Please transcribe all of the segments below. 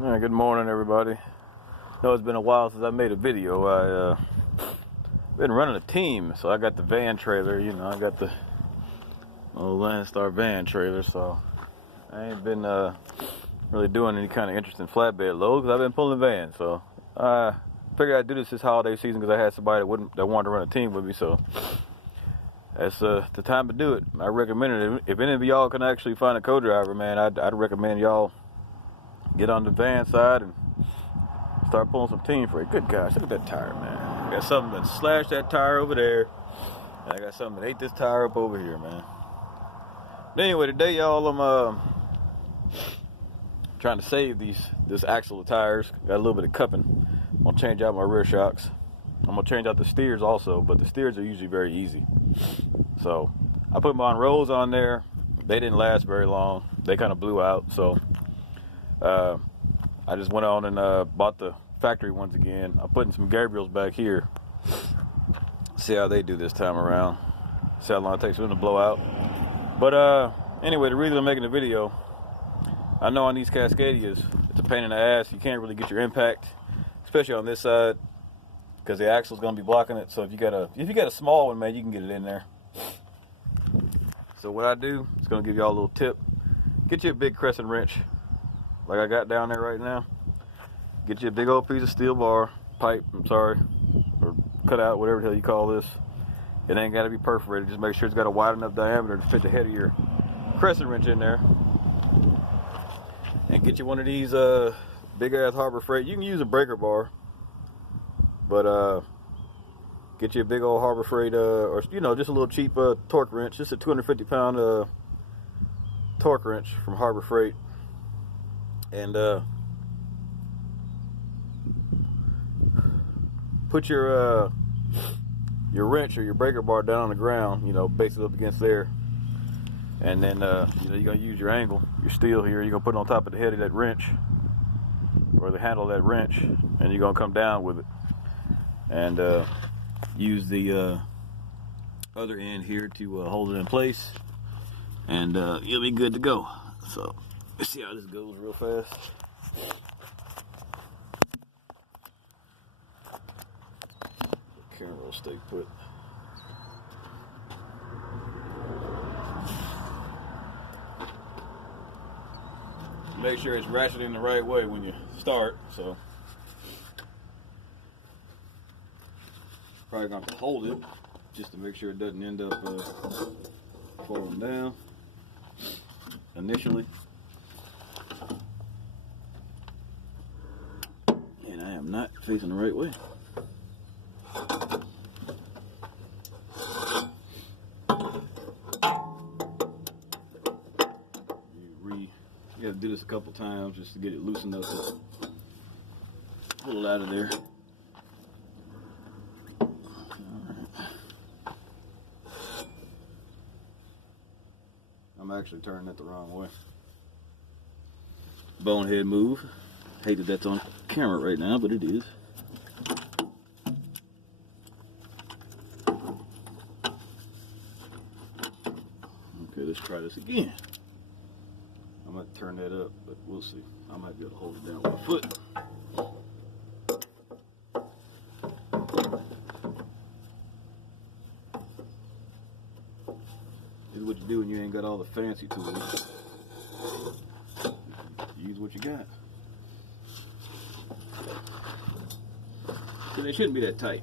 Yeah, good morning, everybody. I know it's been a while since I made a video. Been running a team, so I got the van trailer. You know, I got the old Landstar van trailer, so I ain't been really doing any kind of interesting flatbed loads because I've been pulling vans. So I figured I'd do this holiday season because I had somebody that wanted to run a team with me. So that's the time to do it. I recommend it. If any of y'all can actually find a co-driver, man, I'd recommend y'all get on the van side and start pulling some team freight. Good gosh, look at that tire, man. I got something that slashed that tire over there, and I got something that ate this tire up over here, man. But anyway, today, y'all, I'm trying to save this axle of tires. Got a little bit of cupping. I'm gonna change out my rear shocks. I'm gonna change out the steers also, but the steers are usually very easy. So I put my rolls on there. They didn't last very long. They kind of blew out. So I just went on and bought the factory ones again. I'm putting some Gabriels back here. See how they do this time around. See how long it takes for them to blow out. But anyway, the reason I'm making the video, I know on these Cascadias, it's a pain in the ass. You can't really get your impact, especially on this side, because the axle's gonna be blocking it. So if you got a small one, man, you can get it in there. So what I do is gonna give y'all a little tip. Get you a big crescent wrench, like I got down there right now. Get you a big old piece of steel bar, pipe, or cut out, whatever the hell you call this. It ain't gotta be perforated. Just make sure it's got a wide enough diameter to fit the head of your crescent wrench in there. And get you one of these big ass Harbor Freight. You can use a breaker bar, but get you a big old Harbor Freight, or you know, just a little cheap torque wrench. Just a 250 pound torque wrench from Harbor Freight. And put your wrench or your breaker bar down on the ground, you know, base it up against there. And then, you know, you're going to use your angle, your steel here, you're going to put it on top of the head of that wrench, or the handle of that wrench, and you're going to come down with it. And use the other end here to hold it in place. And you'll be good to go. So, let's see how this goes real fast. Camera will stay put. Make sure it's ratcheting the right way when you start. So probably gonna have to hold it just to make sure it doesn't end up falling down initially. And I am not facing the right way. You gotta do this a couple times just to get it loosened up to pull it out of there. Alright. I'm actually turning that the wrong way. Bonehead move. Hate that that's on camera right now, but it is. Okay, let's try this again. I might turn that up, but we'll see. I might be able to hold it down with my foot. This is what you do when you ain't got all the fancy tools. Use what you got. So they shouldn't be that tight.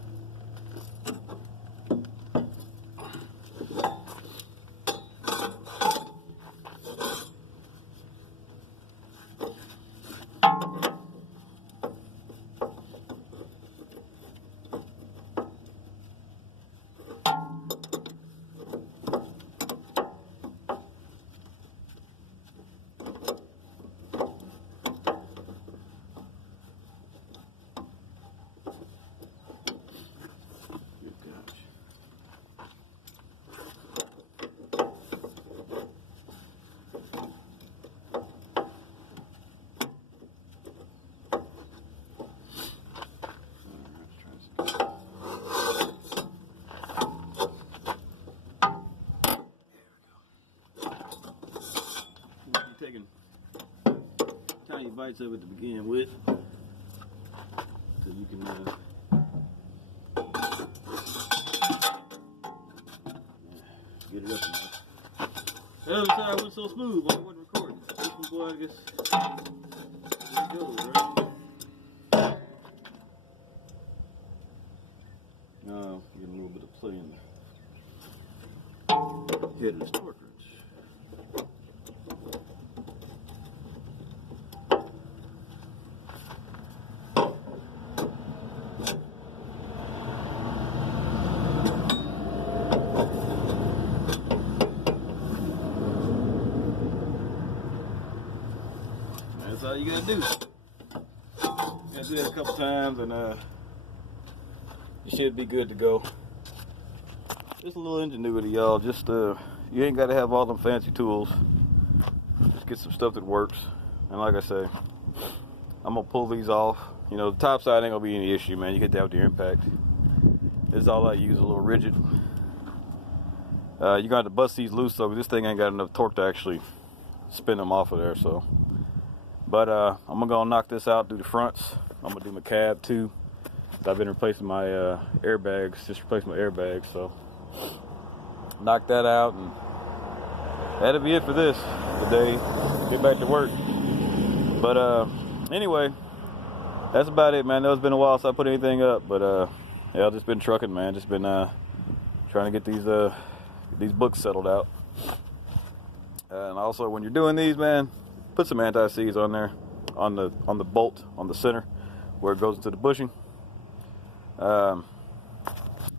tiny bites of it to begin with, so you can get it up now. The other side wasn't so smooth when I wasn't recording. This one, boy, I guess there it goes, right? Now, get a little bit of play in the head of this torque wrench. That's all you gotta do. You gotta do that a couple times and you should be good to go. Just a little ingenuity, y'all. Just you ain't gotta have all them fancy tools. Just get some stuff that works. And like I say, I'm gonna pull these off. You know, the top side ain't gonna be any issue, man. You get that with your impact. This is all I use, a little rigid. You're gonna have to bust these loose though, because this thing ain't got enough torque to actually spin them off of there. So, but I'm gonna go knock this out, do the fronts. I'm gonna do my cab too. I've been replacing my airbags, just replaced my airbags, so knock that out, and that'll be it for this today. Get back to work. But anyway, that's about it, man. I know it's been a while since I put anything up, but yeah, I've just been trucking, man. Just been trying to get these books settled out. And also, when you're doing these, man, put some anti-seize on there, on the bolt on the center where it goes into the bushing.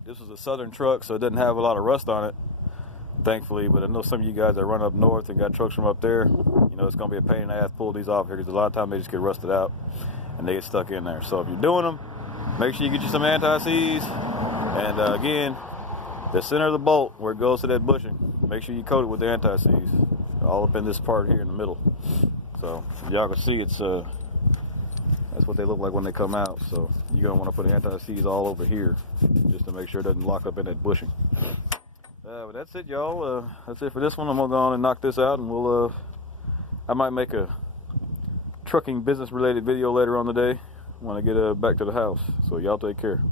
This was a southern truck, so it doesn't have a lot of rust on it, thankfully. But I know some of you guys that run up north and got trucks from up there, you know, it's gonna be a pain in the ass to pull these off here, because a lot of times they just get rusted out and they get stuck in there. So if you're doing them, make sure you get you some anti-seize. And again, the center of the bolt where it goes to that bushing, make sure you coat it with the anti-seize, all up in this part here in the middle. So y'all can see it's that's what they look like when they come out. So you're gonna want to put anti-seize all over here just to make sure it doesn't lock up in that bushing. But that's it, y'all. That's it for this one. I'm gonna go on and knock this out, and we'll I might make a trucking business related video later on today when I get back to the house. So y'all take care.